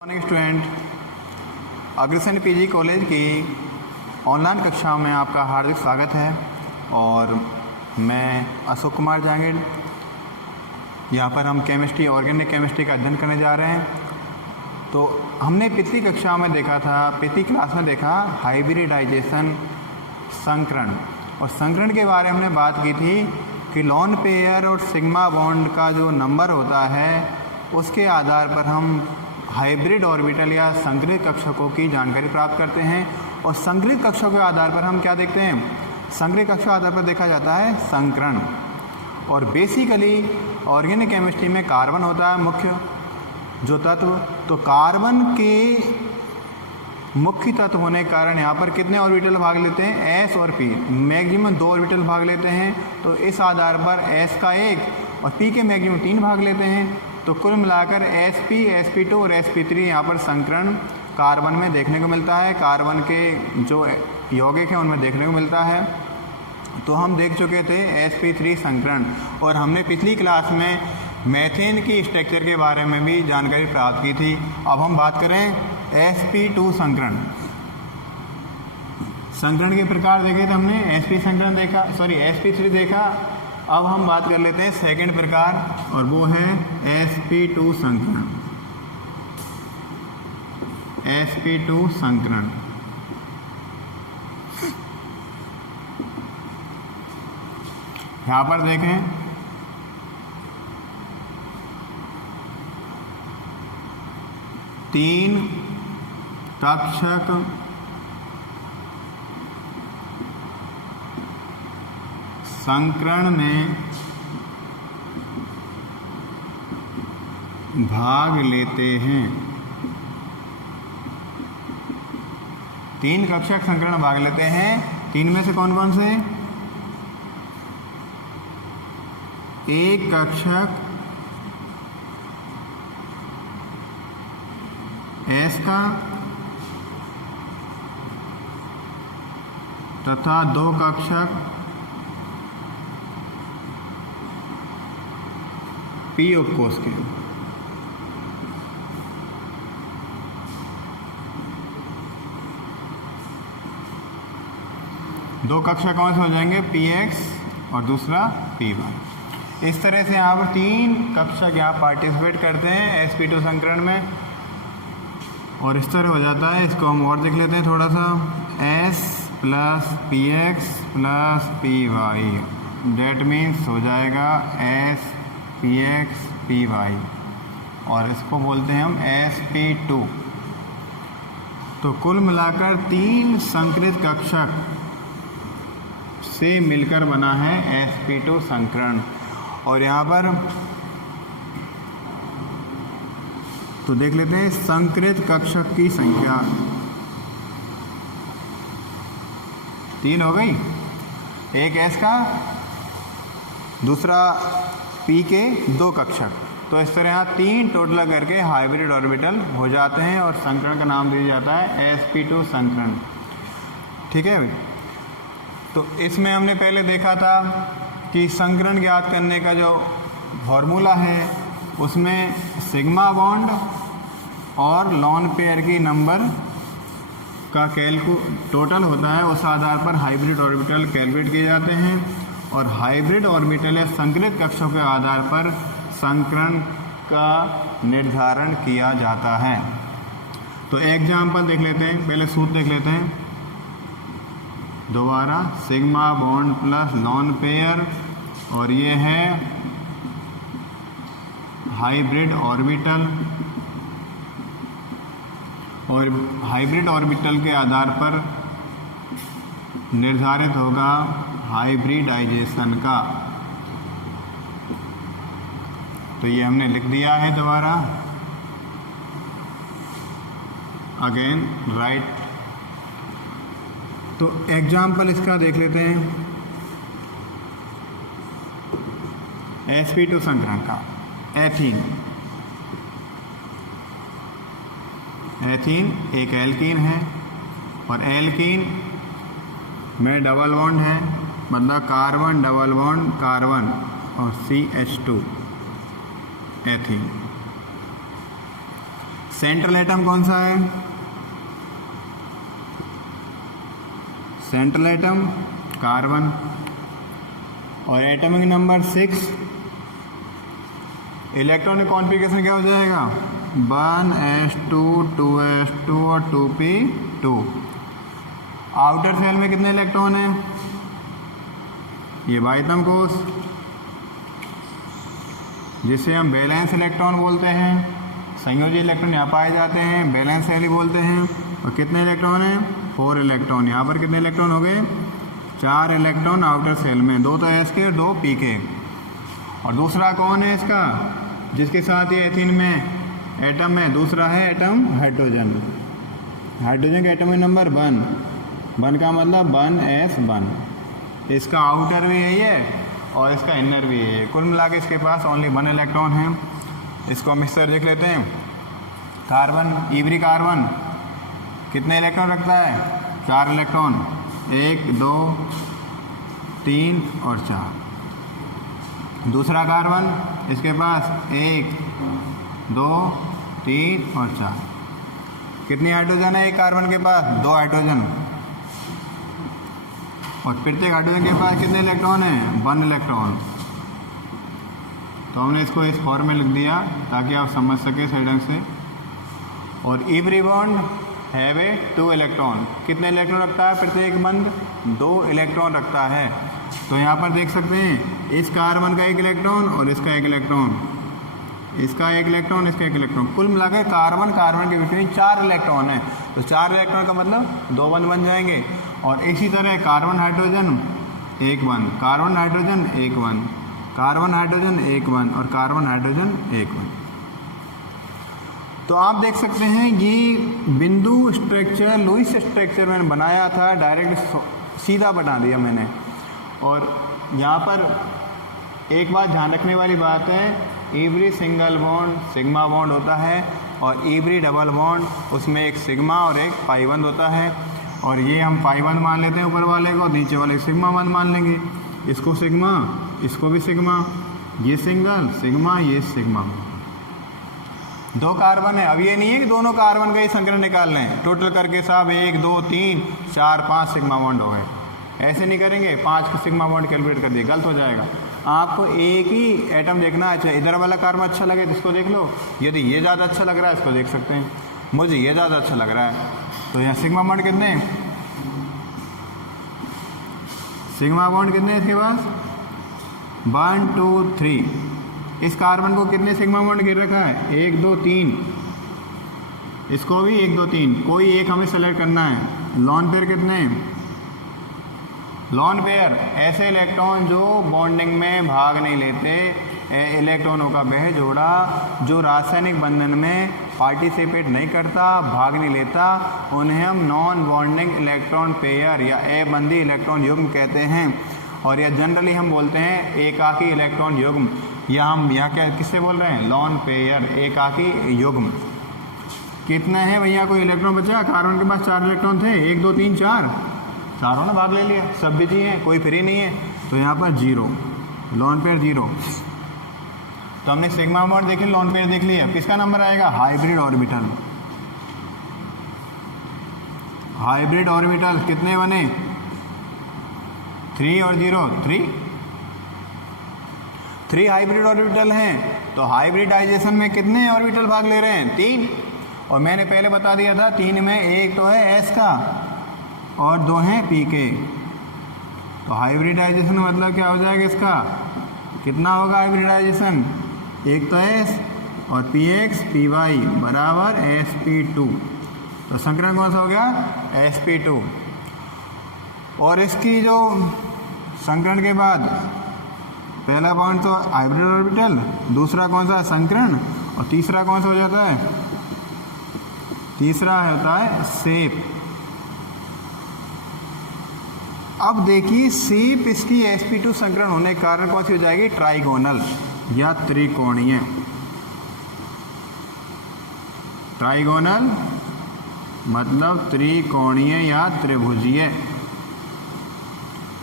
Morning student, Agrasen PG college की online कक्षाओं में आपका हार्दिक स्वागत है। और मैं अशोक कुमार जहांगीर, यहाँ पर हम केमिस्ट्री, ऑर्गेनिक केमिस्ट्री का अध्ययन करने जा रहे हैं। तो हमने पिछली कक्षाओं में देखा था, पिछली क्लास में देखा हाइब्रिडाइजेशन, संकरण। और संकरण के बारे में हमने बात की थी कि लॉन पेयर और सिग्मा बॉन्ड का जो नंबर होता है उसके आधार पर हम हाइब्रिड ऑर्बिटल या संकरित कक्षकों की जानकारी प्राप्त करते हैं। और संकरित कक्षकों के आधार पर हम क्या देखते हैं? संकरित कक्षकों के आधार पर देखा जाता है संकरण। और बेसिकली ऑर्गेनिक केमिस्ट्री में कार्बन होता है मुख्य जो तत्व। तो कार्बन के मुख्य तत्व होने के कारण यहाँ पर कितने ऑर्बिटल भाग लेते हैं? एस और पी, मैक्सिमम 2 ऑर्बिटल भाग लेते हैं। तो इस आधार पर एस का 1 और पी के मैक्सिमम 3 भाग लेते हैं। तो कुल मिलाकर sp, sp2 और sp3 यहाँ पर संकरण कार्बन में देखने को मिलता है। कार्बन के जो यौगिक हैं उनमें देखने को मिलता है। तो हम देख चुके थे sp3 संकरण, और हमने पिछली क्लास में मेथेन की स्ट्रक्चर के बारे में भी जानकारी प्राप्त की थी। अब हम बात करें sp2 संकरण। संकरण के प्रकार देखे थे हमने, sp संकरण देखा, sp3 देखा। अब हम बात कर लेते हैं सेकंड प्रकार, और वो है sp2 संकरण। sp2 संकरण यहाँ पर देखें, तीन कक्षक संकरण में भाग लेते हैं। 3 कक्षक संकरण में भाग लेते हैं। 3 में से कौन कौन से? एक कक्षक S का तथा 2 कक्षक P उपकोष के। दो कक्षक कौन से हो जाएंगे? Px और दूसरा Py। इस तरह से यहाँ पर 3 कक्षक यहाँ पार्टिसिपेट करते हैं sp2 संकरण में। और इस तरह हो जाता है, इसको हम और देख लेते हैं थोड़ा सा। S + Px + Py, that means हो जाएगा S Px Py, और इसको बोलते हैं हम sp2। तो कुल मिलाकर 3 संकरित कक्षक से मिलकर बना है sp2 संकरण। और यहाँ पर तो देख लेते हैं संकरित कक्षक की संख्या 3 हो गई। एक S का, दूसरा P के 2 कक्षक। तो इस तरह यहाँ 3 टोटल करके हाइब्रिड ऑर्बिटल हो जाते हैं, और संकरण का नाम दिया जाता है sp2 संकरण। ठीक है। तो इसमें हमने पहले देखा था कि संकरण ज्ञात करने का जो फॉर्मूला है उसमें सिग्मा बॉन्ड और लॉन पेयर की नंबर का टोटल होता है। उस आधार पर हाइब्रिड ऑर्बिटल कैलकुलेट किए जाते हैं, और हाइब्रिड ऑर्बिटल या संकरित कक्षों के आधार पर संकरण का निर्धारण किया जाता है। तो एग्जाम्पल देख लेते हैं, पहले सूत्र देख लेते हैं दोबारा। Sigma bond plus lone pair, और ये है हाइब्रिड ऑर्बिटल। और हाइब्रिड ऑर्बिटल के आधार पर निर्धारित होगा हाइब्रिडाइजेशन का। तो ये हमने लिख दिया है दोबारा, अगेन राइट। तो एग्जाम्पल इसका देख लेते हैं sp2 संकरण का। एथीन एक एल्कीन है, और एल्कीन में डबल बॉन्ड है, मतलब कार्बन डबल बॉन्ड कार्बन और CH2 एथीन। सेंट्रल एटम कौन सा है? Central atom carbon. और एटॉमिक नंबर 6, इलेक्ट्रॉनिक कॉन्फ़िगरेशन क्या हो जाएगा? 1s2 2s2 और 2p2। आउटर सेल में कितने इलेक्ट्रॉन हैं? ये बाह्यतम कोश, जिसे हम बैलेंस इलेक्ट्रॉन बोलते हैं। संयोजी इलेक्ट्रॉन यहाँ पाए जाते हैं, बैलेंस सेल ही बोलते हैं। और कितने इलेक्ट्रॉन हैं? 4 इलेक्ट्रॉन। यहाँ पर कितने इलेक्ट्रॉन हो गए? 4 इलेक्ट्रॉन आउटर सेल में, 2 तो एस के और 2 पी के। और दूसरा कौन है इसका, जिसके साथ ये एथीन में एटम है? दूसरा है एटम हाइड्रोजन। हाइड्रोजन का एटॉमिक नंबर 1 का मतलब 1s1। इसका आउटर भी यही है और इसका इनर भी यही है। कुल मिला के इसके पास ओनली 1 इलेक्ट्रॉन है। इसको हम इस तरह देख लेते हैं। कार्बन, इवरी कार्बन कितने इलेक्ट्रॉन रखता है? 4 इलेक्ट्रॉन, 1 2 3 और 4। दूसरा कार्बन, इसके पास 1 2 3 और 4। कितनी हाइड्रोजन है एक कार्बन के पास? 2 हाइड्रोजन। और प्रत्येक हाइड्रोजन के पास कितने इलेक्ट्रॉन हैं? 1 इलेक्ट्रॉन। तो हमने इसको इस फॉर्म में लिख दिया ताकि आप समझ सके सही ढंग से। और every bond have a 2 electron. कितने इलेक्ट्रॉन रखता है प्रत्येक बंध? 2 इलेक्ट्रॉन रखता है। तो यहाँ पर देख सकते हैं इस कार्बन का 1 इलेक्ट्रॉन और इसका 1 इलेक्ट्रॉन, इसका 1 इलेक्ट्रॉन, इसका 1 इलेक्ट्रॉन। कुल मिलाकर कार्बन के बीच में 4 इलेक्ट्रॉन है। तो 4 इलेक्ट्रॉन का मतलब 2 बंध बन जाएंगे। और इसी तरह carbon hydrogen 1 1, carbon hydrogen 1 1, carbon hydrogen 1 1 और कार्बन हाइड्रोजन 1 1। तो आप देख सकते हैं ये बिंदु स्ट्रक्चर, लुईस स्ट्रक्चर मैंने बनाया था, डायरेक्ट सीधा बना दिया मैंने। और यहाँ पर एक बात ध्यान रखने वाली बात है, every single bond sigma bond होता है और एवरी डबल बॉन्ड उसमें एक सिग्मा और एक पाई बंद होता है। और ये हम पाई बंद मान लेते हैं ऊपर वाले को, नीचे वाले सिग्मा बंद मान लेंगे। इसको सिग्मा, इसको भी सिग्मा, ये सिंगल सिग्मा, ये सिग्मा। 2 कार्बन है। अब ये नहीं है कि दोनों कार्बन का ही संकलन निकाल लें, टोटल करके साहब 1 2 3 4 5 सिग्मा बॉन्ड हो गए। ऐसे नहीं करेंगे, 5 का सिग्मा बॉन्ड कैलकुलेट कर दिए, गलत हो जाएगा। आपको एक ही एटम देखना है। अच्छा, इधर वाला कार्बन अच्छा लगे तो इसको देख लो। यदि ये ज़्यादा अच्छा लग रहा है इसको देख सकते हैं। मुझे ये ज़्यादा अच्छा लग रहा है, तो यहाँ सिग्मा बॉन्ड कितने? सिग्मा बॉन्ड कितने इसके पास? 1 2 3। इस कार्बन को कितने सिग्मा बॉन्ड गिर रखा है? 1 2 3। इसको भी 1 2 3। कोई एक हमें सेलेक्ट करना है। लॉन पेयर कितने? लॉन पेयर ऐसे इलेक्ट्रॉन जो बॉन्डिंग में भाग नहीं लेते, इलेक्ट्रॉनों का वह जोड़ा जो रासायनिक बंधन में पार्टिसिपेट नहीं करता, भाग नहीं लेता, उन्हें हम नॉन बॉन्डिंग इलेक्ट्रॉन पेयर या अबंधी इलेक्ट्रॉन युग्म कहते हैं। और यह जनरली हम बोलते हैं एकाकी इलेक्ट्रॉन युग्म, या हम यहाँ क्या किससे बोल रहे हैं? लॉन पेयर, एकाकी युग्म। कितना है भैया? कोई इलेक्ट्रॉन बचा? कार्बन के पास 4 इलेक्ट्रॉन थे, 1 2 3 4, चारों ने भाग ले लिया, सब बिजी हैं, कोई फ्री नहीं है। तो यहाँ पर 0, लॉन पेयर 0। तो हमने सिग्मा बॉन्ड देखिए, लॉन पेयर देख लिया। किसका नंबर आएगा? Hybrid orbital. हाइब्रिड ऑर्बिटल कितने बने? 3 और 0, 3 हाइब्रिड ऑर्बिटल हैं। तो हाइब्रिडाइजेशन में कितने ऑर्बिटल भाग ले रहे हैं? 3। और मैंने पहले बता दिया था 3 में एक तो है एस का और 2 हैं पी के। तो हाइब्रिडाइजेशन मतलब क्या हो जाएगा इसका? कितना होगा हाइब्रिडाइजेशन? एक तो एस और पी एक्स पी वाई बराबर sp2। तो संकरण कौन सा हो गया? sp2। और इसकी जो संकरण के बाद पहला बॉन्ड तो हाइब्रिड ऑर्बिटल, दूसरा कौन सा? संकरण। और तीसरा कौन सा हो जाता है? तीसरा होता है शेप। अब देखिए शेप इसकी sp2 संकरण होने के कारण कौन सी हो जाएगी? ट्राइगोनल या त्रिकोणीय। ट्राइगोनल मतलब त्रिकोणीय या त्रिभुजीय।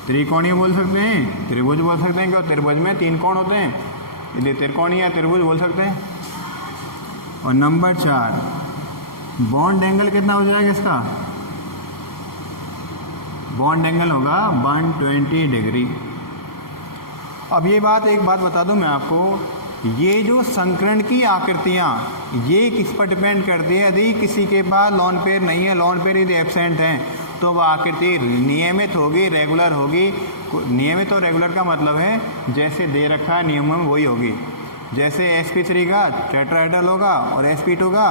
त्रिकोणीय बोल सकते हैं, त्रिभुज बोल सकते हैं, क्यों? त्रिभुज में 3 कोण होते हैं, इसलिए त्रिकोणीय या त्रिभुज बोल सकते हैं। और नंबर 4 बॉन्ड एंगल कितना हो जाएगा इसका? बॉन्ड एंगल होगा 120 डिग्री। अब ये बात एक बात बता दूं मैं आपको, ये जो संकरण की आकृतियाँ ये किस पर डिपेंड करती है? यदि किसी के पास लॉन पेयर नहीं है, लॉन पेयर यदि एब्सेंट हैं, तो वह आकृति नियमित होगी, रेगुलर होगी। नियमित और रेगुलर का मतलब है जैसे दे रखा है नियम में वही होगी। जैसे sp3 का टेट्राहेड्रल होगा और sp2 का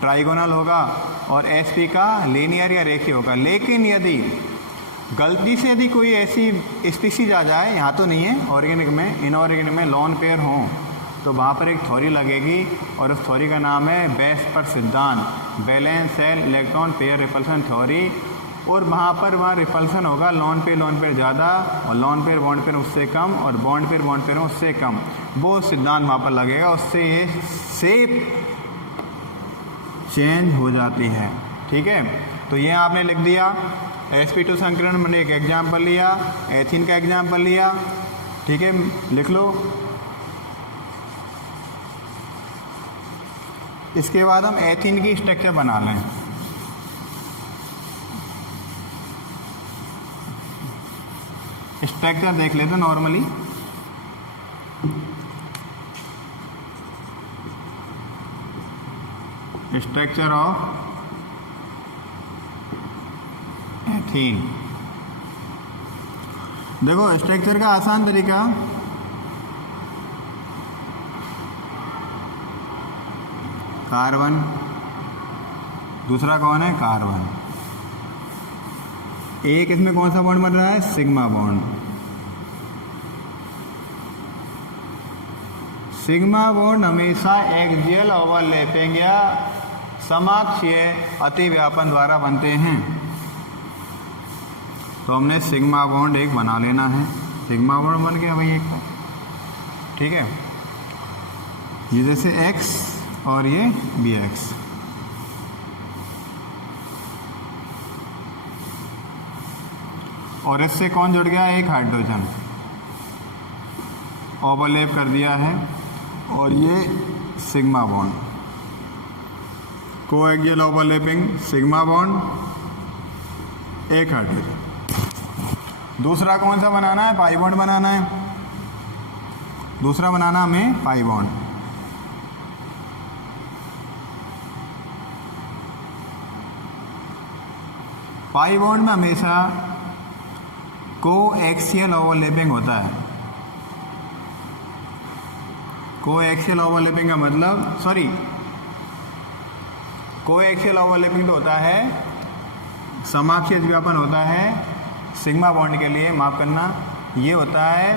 ट्राइगोनल होगा और sp का लीनियर या रेखीय होगा। लेकिन यदि गलती से यदि कोई ऐसी स्पीशीज आ जाए, यहाँ तो नहीं है ऑर्गेनिक में, इनऑर्गेनिक में लॉन पेयर हों, तो वहाँ पर एक थ्योरी लगेगी और उस थ्योरी का नाम है वेस्पर सिद्धांत, valence shell electron pair repulsion theory. और वहाँ रिपल्सन होगा लॉन पेयर ज़्यादा और लॉन पेयर बॉन्ड पेयर उससे कम और बॉन्ड पेयर उससे कम। वो सिद्धांत वहाँ पर लगेगा, उससे ये शेप चेंज हो जाती है। ठीक है, तो ये आपने लिख दिया। sp2 संकरण मैंने एक एग्जाम्पल लिया, एथीन का एग्जाम्पल लिया। ठीक है, लिख लो। इसके बाद हम एथीन की स्ट्रक्चर बना लें। स्ट्रक्चर देख लेते हैं नॉर्मली। Structure of ethene. देखो स्ट्रक्चर का आसान तरीका, कार्बन, दूसरा कौन है? कार्बन। एक इसमें कौन सा बॉन्ड बन रहा है? Sigma bond. सिग्मा बॉन्ड हमेशा एक्सियल ओवरलैपिंग या समाक्षीय अतिव्यापन द्वारा बनते हैं। तो हमने सिग्मा बॉन्ड एक बना लेना है। सिग्मा बॉन्ड बन गया भाई एक। ठीक है, ये जैसे x और ये bx। और इससे कौन जुड़ गया? एक हाइड्रोजन ओवरलैप कर दिया है। और ये sigma bond, coaxial overlapping sigma bond, एक हाइड्रोजन। दूसरा कौन सा बनाना है? पाई बॉन्ड बनाना है। दूसरा बनाना हमें पाई बॉन्ड। पाई बॉन्ड में हमेशा कोएक्सियल ओवरलैपिंग होता है। कोएक्सियल ओवरलैपिंग का मतलब, कोएक्सियल ओवरलैपिंग तो होता है, समाक्षीय अतिव्यापन होता है सिग्मा बॉन्ड के लिए, माफ करना, ये होता है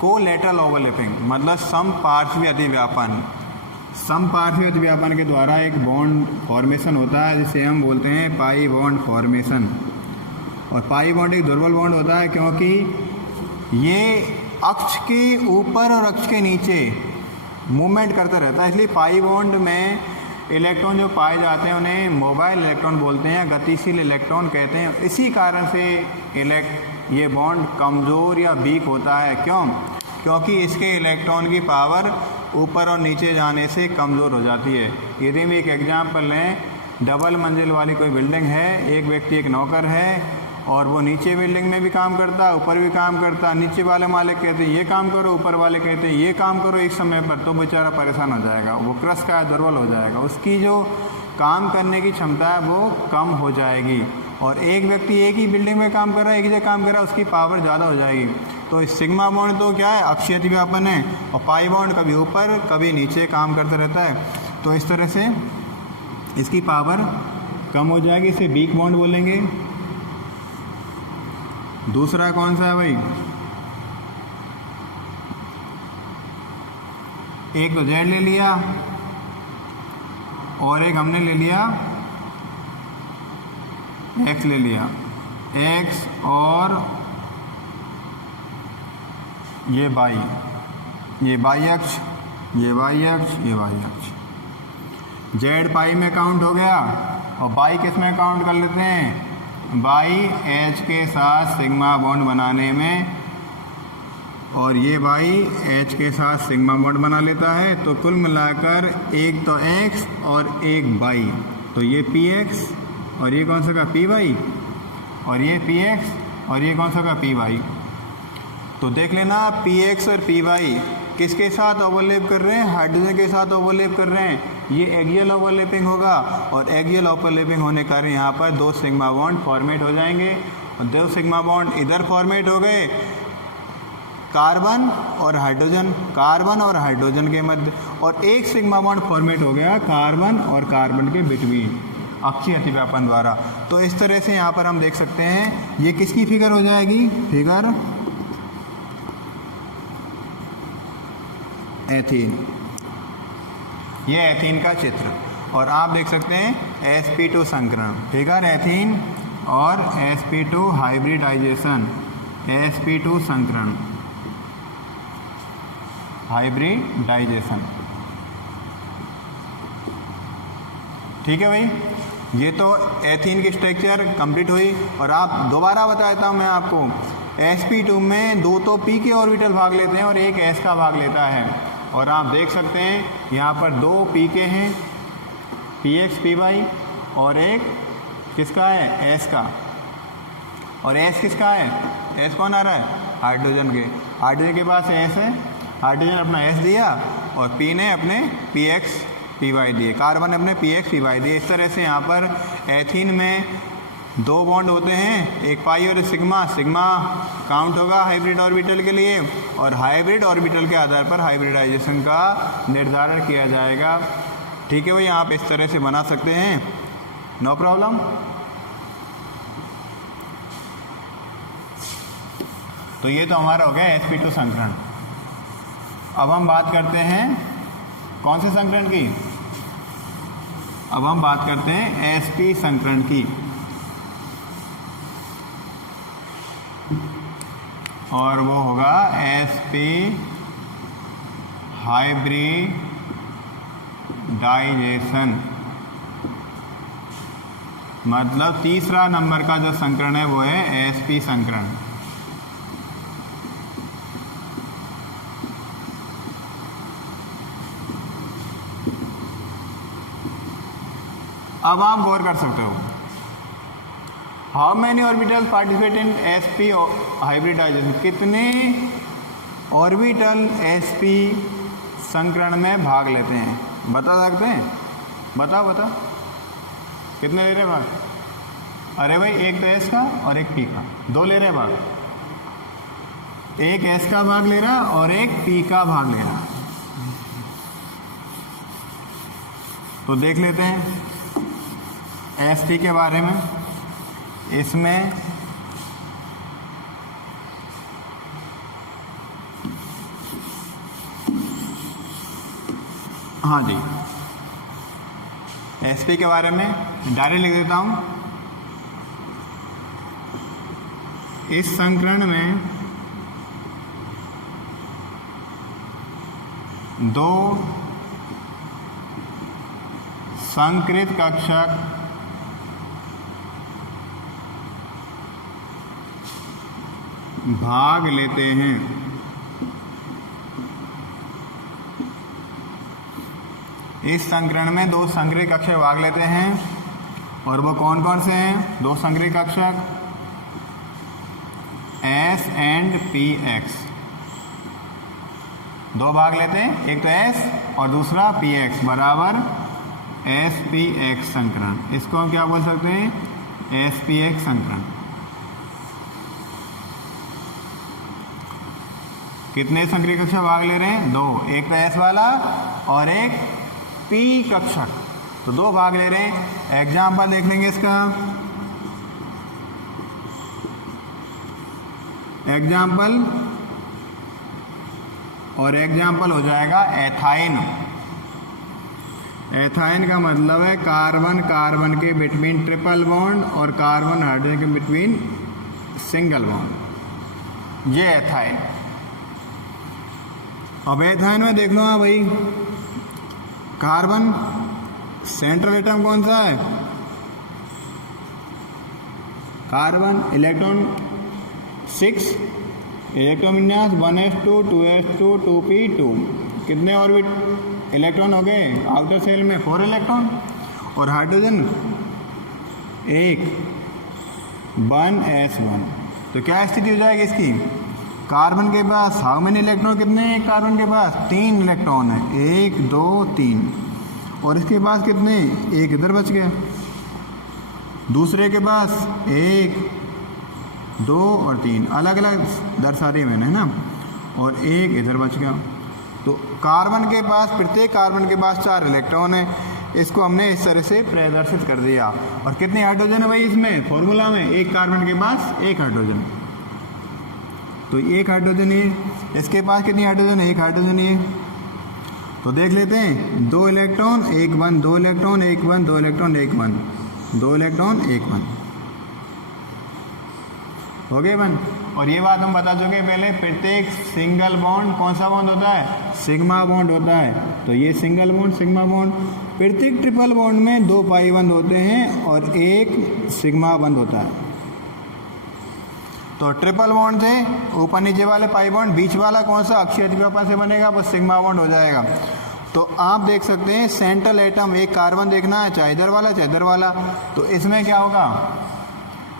कोलैटरल ओवरलैपिंग, मतलब समपार्श्वीय अतिव्यापन। समपार्श्वीय अतिव्यापन के द्वारा एक बॉन्ड फॉर्मेशन होता है जिसे हम बोलते हैं पाई बॉन्ड फॉर्मेशन। और पाई बॉन्ड एक दुर्बल बॉन्ड होता है क्योंकि ये अक्ष के ऊपर और अक्ष के नीचे मूवमेंट करता रहता है। इसलिए पाई बॉन्ड में इलेक्ट्रॉन जो पाए जाते हैं उन्हें मोबाइल इलेक्ट्रॉन बोलते हैं, गतिशील इलेक्ट्रॉन कहते हैं। इसी कारण से ये बॉन्ड कमज़ोर या वीक होता है। क्यों? क्योंकि इसके इलेक्ट्रॉन की पावर ऊपर और नीचे जाने से कमज़ोर हो जाती है। यदि हम एक एग्जाम्पल लें, डबल मंजिल वाली कोई बिल्डिंग है, एक व्यक्ति एक नौकर है और वो नीचे बिल्डिंग में भी काम करता है, ऊपर भी काम करता है। नीचे वाले मालिक कहते हैं ये काम करो, ऊपर वाले कहते हैं ये काम करो एक समय पर, तो बेचारा परेशान हो जाएगा, वो क्रस का दुर्बल हो जाएगा, उसकी जो काम करने की क्षमता है वो कम हो जाएगी। और एक व्यक्ति एक ही बिल्डिंग में काम कर रहा है, एक ही जगह काम कर रहा है, उसकी पावर ज़्यादा हो जाएगी। तो सिग्मा बॉन्ड तो क्या है? अक्षीय अतिव्यापन है। और पाई बॉन्ड कभी ऊपर कभी नीचे काम करता रहता है, तो इस तरह से इसकी पावर कम हो जाएगी, इसे वीक बॉन्ड बोलेंगे। दूसरा कौन सा है भाई? एक तो जेड ले लिया और एक हमने ले लिया एक्स ले लिया। एक्स और ये वाई, ये वाई अक्ष, ये वाई अक्ष, ये वाई अक्ष। जेड पाई में काउंट हो गया और वाई किस में काउंट कर लेते हैं? वाई एच के साथ सिग्मा बॉन्ड बनाने में और ये बाई H के साथ सिग्मा बॉन्ड बना लेता है। तो कुल मिलाकर एक तो X और एक बाई, तो ये PX और ये कौन सा का P बाई, और ये PX और ये कौन सा का P बाई। तो देख लेना PX और P बाई किसके साथ ओवरलैप कर रहे हैं, हाइड्रोजन के साथ ओवरलैप कर रहे हैं। ये एक्सियल ओवरलैपिंग होगा और एक्सियल ओवरलैपिंग होने के कारण यहाँ पर दो सिग्मा बॉन्ड फॉर्मेट हो जाएंगे और दो सिग्मा बॉन्ड इधर फॉर्मेट हो गए कार्बन और हाइड्रोजन, कार्बन और हाइड्रोजन के मध्य, और एक सिग्मा बॉन्ड फॉर्मेट हो गया कार्बन और कार्बन के बिटवीन अक्षीय अतिव्यापन द्वारा। तो इस तरह से यहाँ पर हम देख सकते हैं ये किसकी फिगर हो जाएगी, फिगर एथीन, ये एथीन का चित्र। और आप देख सकते हैं sp2 संकरण, फिगर एथीन और sp2 हाइब्रिडाइजेशन, sp2 संकरण हाइब्रिडाइजेशन। ठीक है भाई, ये तो एथीन की स्ट्रक्चर कंप्लीट हुई। और आप दोबारा बताता हूँ मैं आपको, sp2 में दो तो p के ऑर्बिटल भाग लेते हैं और एक s का भाग लेता है। और आप देख सकते हैं यहाँ पर दो p के हैं, px p बाई, और एक किसका है, s का। और s किसका है, s कौन आ रहा है, हाइड्रोजन के। हाइड्रोजन के पास s है, हाइड्रोजन अपना s दिया और p ने अपने px p बाई दिए, कार्बन ने अपने px p बाई दिए। इस तरह से यहाँ पर एथीन में दो बॉन्ड होते हैं, एक पाई और सिग्मा। सिग्मा काउंट होगा हाइब्रिड ऑर्बिटल के लिए और हाइब्रिड ऑर्बिटल के आधार पर हाइब्रिडाइजेशन का निर्धारण किया जाएगा। ठीक है भाई, आप इस तरह से बना सकते हैं, नो प्रॉब्लम। तो ये तो हमारा हो गया sp2 संकरण। अब हम बात करते हैं कौन से संकरण की, अब हम बात करते हैं sp संकरण की। और वो होगा sp हाइब्रिडाइजेशन, मतलब तीसरा नंबर का जो संकरण है वो है sp संकरण। अब आप गौर कर सकते हो, how many orbital participate in sp hybridisation, कितने ऑर्बिटल sp संकरण में भाग लेते हैं, बता सकते हैं, बताओ बताओ कितने ले रहे भाग। अरे भाई, एक तो s का और एक p का, दो ले रहे भाग, एक s का भाग ले रहा और एक p का भाग ले रहा। तो देख लेते हैं sp के बारे में। इसमें हाँ जी, sp के बारे में डायरेक्ट लिख देता हूँ। इस संकरण में दो संकृत कक्षक भाग लेते हैं। इस संकरण में दो संक्रिय कक्षक भाग लेते हैं और वो कौन कौन से हैं, दो संक्रिय कक्षक S एंड PX, दो भाग लेते हैं, एक तो S और दूसरा PX बराबर SPX संकरण। इसको हम क्या बोल सकते हैं, SPX संकरण। कितने संक्रिय कक्षक भाग ले रहे हैं, दो, एक तो S वाला और एक P कक्षक, तो दो भाग ले रहे हैं। एग्जाम्पल देख लेंगे इसका, एग्जाम्पल और एग्जाम्पल हो जाएगा एथाइन। एथाइन का मतलब है कार्बन कार्बन के बिटवीन ट्रिपल बॉन्ड और कार्बन हाइड्रोजन के बिटवीन सिंगल बॉन्ड, ये एथाइन। अब एथाइन में देख लो, हाँ भाई, कार्बन सेंट्रल एटम कौन सा है, कार्बन, इलेक्ट्रॉन 6, इलेक्ट्रॉन विन्यास 1s2 2s2 2p2। कितने ऑर्बिट इलेक्ट्रॉन हो गए आउटर सेल में? 4 इलेक्ट्रॉन। और हाइड्रोजन 1 1s1। तो क्या स्थिति हो जाएगी इसकी? कार्बन के पास हाउ मेनी इलेक्ट्रॉन? कितने हैं कार्बन के पास? 3 इलेक्ट्रॉन है, 1 2 3। और इसके पास कितने? एक इधर बच गया। दूसरे के पास 1 2 और 3 अलग अलग दर्शा दी मैंने, है ना। और एक इधर बच गया। तो कार्बन के पास, प्रत्येक कार्बन के पास 4 इलेक्ट्रॉन है। इसको हमने इस तरह से प्रदर्शित कर दिया। और कितने हाइड्रोजन है भाई इसमें? फॉर्मूला में एक कार्बन के पास 1 हाइड्रोजन, तो 1 हाइड्रोजन है। इसके पास कितनी हाइड्रोजन है? 1 हाइड्रोजन है। तो देख लेते हैं, 2 इलेक्ट्रॉन 1 1, 2 इलेक्ट्रॉन 1 1, 2 इलेक्ट्रॉन 1 1, 2 इलेक्ट्रॉन 1 1 हो गए 1। और ये बात हम बता चुके पहले, प्रत्येक सिंगल बॉन्ड कौन सा बॉन्ड होता है? सिग्मा बॉन्ड होता है। तो ये सिंगल बॉन्ड सिग्मा बॉन्ड। प्रत्येक ट्रिपल बॉन्ड में 2 पाई बंद होते हैं और 1 सिग्मा बंद होता है। तो ट्रिपल बॉन्ड थे, ऊपर नीचे वाले पाई बॉन्ड, बीच वाला कौन सा? अक्षीय अतिव्यापन से बनेगा, बस सिग्मा बॉन्ड हो जाएगा। तो आप देख सकते हैं सेंट्रल एटम, एक कार्बन देखना है, चाहे इधर वाला चाहे इधर वाला। तो इसमें क्या होगा?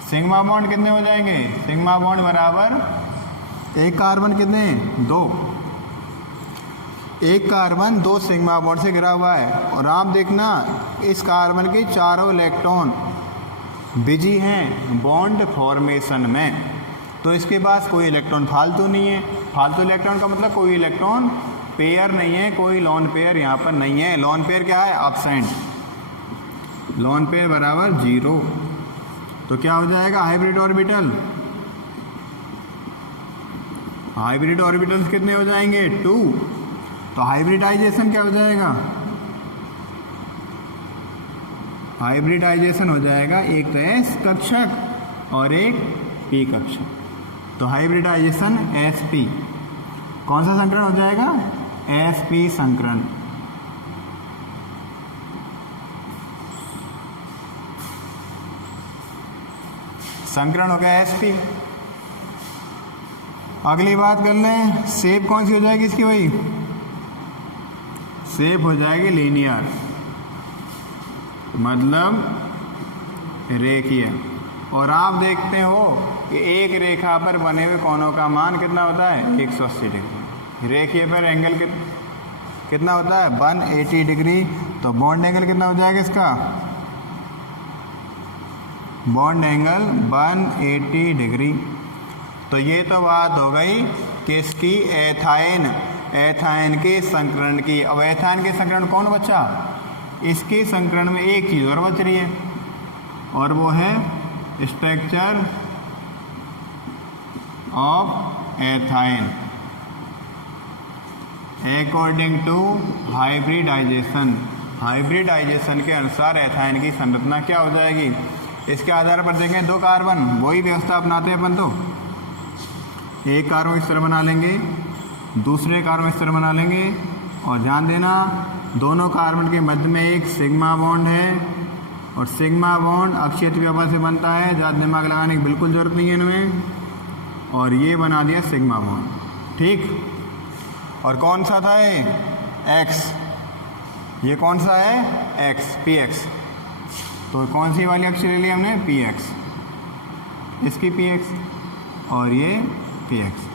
सिग्मा बॉन्ड कितने हो जाएंगे? सिग्मा बॉन्ड बराबर एक कार्बन कितने? 2। एक कार्बन 2 सिग्मा बॉन्ड से घिरा हुआ है। और आप देखना इस कार्बन के चारों इलेक्ट्रॉन बिजी हैं बॉन्ड फॉर्मेशन में। तो इसके पास कोई इलेक्ट्रॉन फालतू नहीं है। फालतू इलेक्ट्रॉन का मतलब कोई इलेक्ट्रॉन पेयर नहीं है, कोई लॉन पेयर यहाँ पर नहीं है। लॉन पेयर क्या है? एब्सेंट। लॉन पेयर बराबर 0। तो क्या हो जाएगा? Hybrid orbital. हाइब्रिड ऑर्बिटल्स कितने हो जाएंगे? 2। तो हाइब्रिडाइजेशन क्या हो जाएगा? हाइब्रिडाइजेशन हो जाएगा, एक तो एस कक्षक और एक पी कक्षक। तो हाइब्रिडाइजेशन sp। कौन सा संकरण हो जाएगा? sp संकरण। संकरण हो गया sp। अगली बात कर लें, शेप कौन सी हो जाएगी इसकी भाई? शेप हो जाएगी लीनियर, मतलब रेखीय। और आप देखते हो कि एक रेखा पर बने हुए कोणों का मान कितना होता है? 180 डिग्री। रेखीय पर एंगल कितना होता है? 180 डिग्री। तो बॉन्ड एंगल कितना हो जाएगा इसका? Bond angle 180 degree. तो ये तो बात हो गई किसकी? एथाइन के संकरण की। अब एथाइन के संकरण कौन बचा? इसके संकरण में एक चीज़ और बच रही है, और वो है structure of ethyne according to hybridisation. Hybridisation के अनुसार एथाइन की संरचना क्या हो जाएगी? इसके आधार पर देखें, 2 कार्बन, वही व्यवस्था अपनाते हैं अपन। तो एक कार्बन इस तरह बना लेंगे, दूसरे कार्बन इस तरह बना लेंगे। और ध्यान देना, दोनों कार्बन के मध्य में एक सिग्मा बॉन्ड है, और सिग्मा बॉन्ड अक्षीय अतिव्यापन से बनता है। ज़्यादा दिमाग लगाने की बिल्कुल ज़रूरत नहीं है इनमें। और ये बना दिया सिग्मा बॉन्ड, ठीक। और कौन सा था ये? एक्स। ये कौन सा है? X, P x. तो कौन सी वाली अक्षर ले ली हमने? P x. इसकी पी एक्स और ये पी एक्स।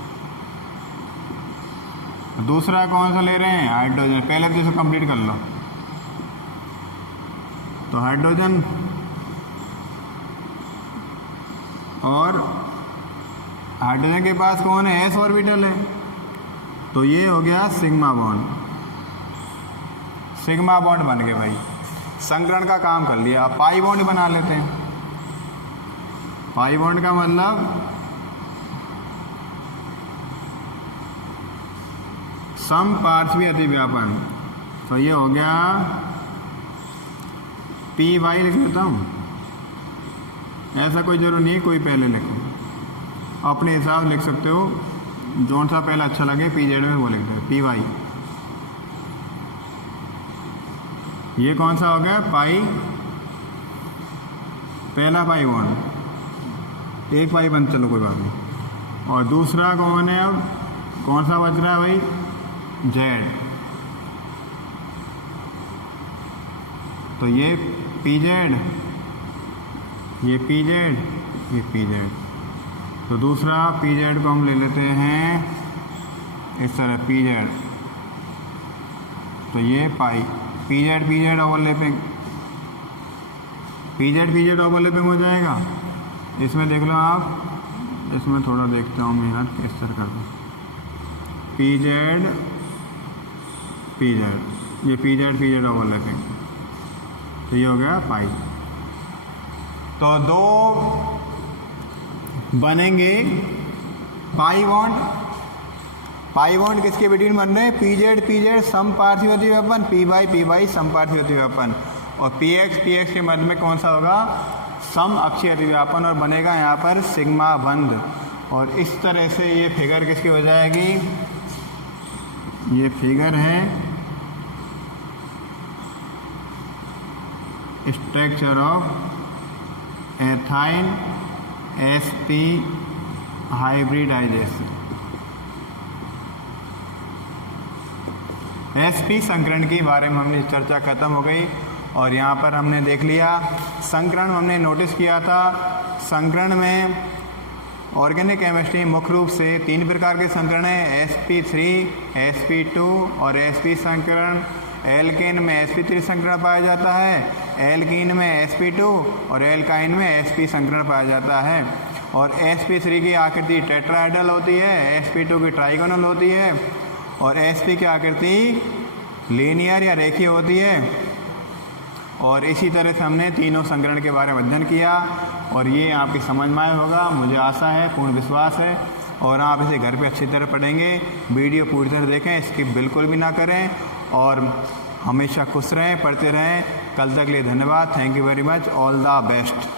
दूसरा कौन सा ले रहे हैं? हाइड्रोजन। पहले तो इसे कंप्लीट कर लो। तो हाइड्रोजन और हाइड्रोजन के पास कौन है? एस ऑर्बिटल है। तो ये हो गया सिग्मा बॉन्ड। सिग्मा बॉन्ड बन गए भाई। संकरण का काम कर लिया। पाई बॉन्ड बना लेते हैं। पाई बॉन्ड का मतलब सम पार्श्वीय अतिव्यापन। तो ये हो गया पी वाई लिख लेता हूँ। ऐसा कोई जरूर नहीं, कोई पहले लिखो, अपने हिसाब से लिख सकते हो। जोन सा पहला अच्छा लगे पी जेड में वो लिख दो, पी वाई। ये कौन सा हो गया? पाई, पहला पाई बॉन्ड, एक पाई बंद, चलो कोई बात नहीं। और दूसरा कौन है, अब कौन सा बच रहा है भाई, जेड। तो ये पी जेड, ये पी जेड, ये पी जेड। तो दूसरा पी जेड को हम ले लेते हैं इस तरह, पी जेड। तो ये पाई P Z overlapping, P Z overlapping हो जाएगा। इसमें देख लो आप, इसमें थोड़ा देखता हूँ मैं यार, इस तरह कर दो, पी जेड, ये पी जेड ओवरलैपिंग। तो ये हो गया पाई। तो दो बनेंगे पाई बॉन्ड किसके बिटवीन बन रहे हैं, पी जेड सम पार्थिव वेपन, पी बाई सम पार्थिव वेपन, और पी एक्स के मध्य में कौन सा होगा, सम अक्षीय अतिव्यापन, और बनेगा यहाँ पर सिग्मा बंध। और इस तरह से ये फिगर किसकी हो जाएगी, ये फिगर है structure of ethyne sp hybridisation. sp संकरण के बारे में हमने चर्चा खत्म हो गई। और यहाँ पर हमने देख लिया संकरण, हमने नोटिस किया था संकरण में ऑर्गेनिक केमिस्ट्री मुख्य रूप से 3 प्रकार के संकरण है, sp3, sp2 और sp संकरण। एल्केन में sp3 संकरण पाया जाता है, एल्कीन में sp2 और एल्काइन में sp संकरण पाया जाता है। और sp3 की आकृति टेट्राहेड्रल होती है, sp2 की ट्राइगोनल होती है, और sp की आकृति लीनियर या रेखीय होती है। और इसी तरह से हमने तीनों संकरण के बारे में अध्ययन किया, और ये आपकी समझ में आया होगा, मुझे आशा है, पूर्ण विश्वास है। और आप इसे घर पे अच्छी तरह पढ़ेंगे, वीडियो पूरी तरह देखें, स्किप बिल्कुल भी ना करें, और हमेशा खुश रहें, पढ़ते रहें। कल तक के लिए धन्यवाद। Thank you very much, all the best.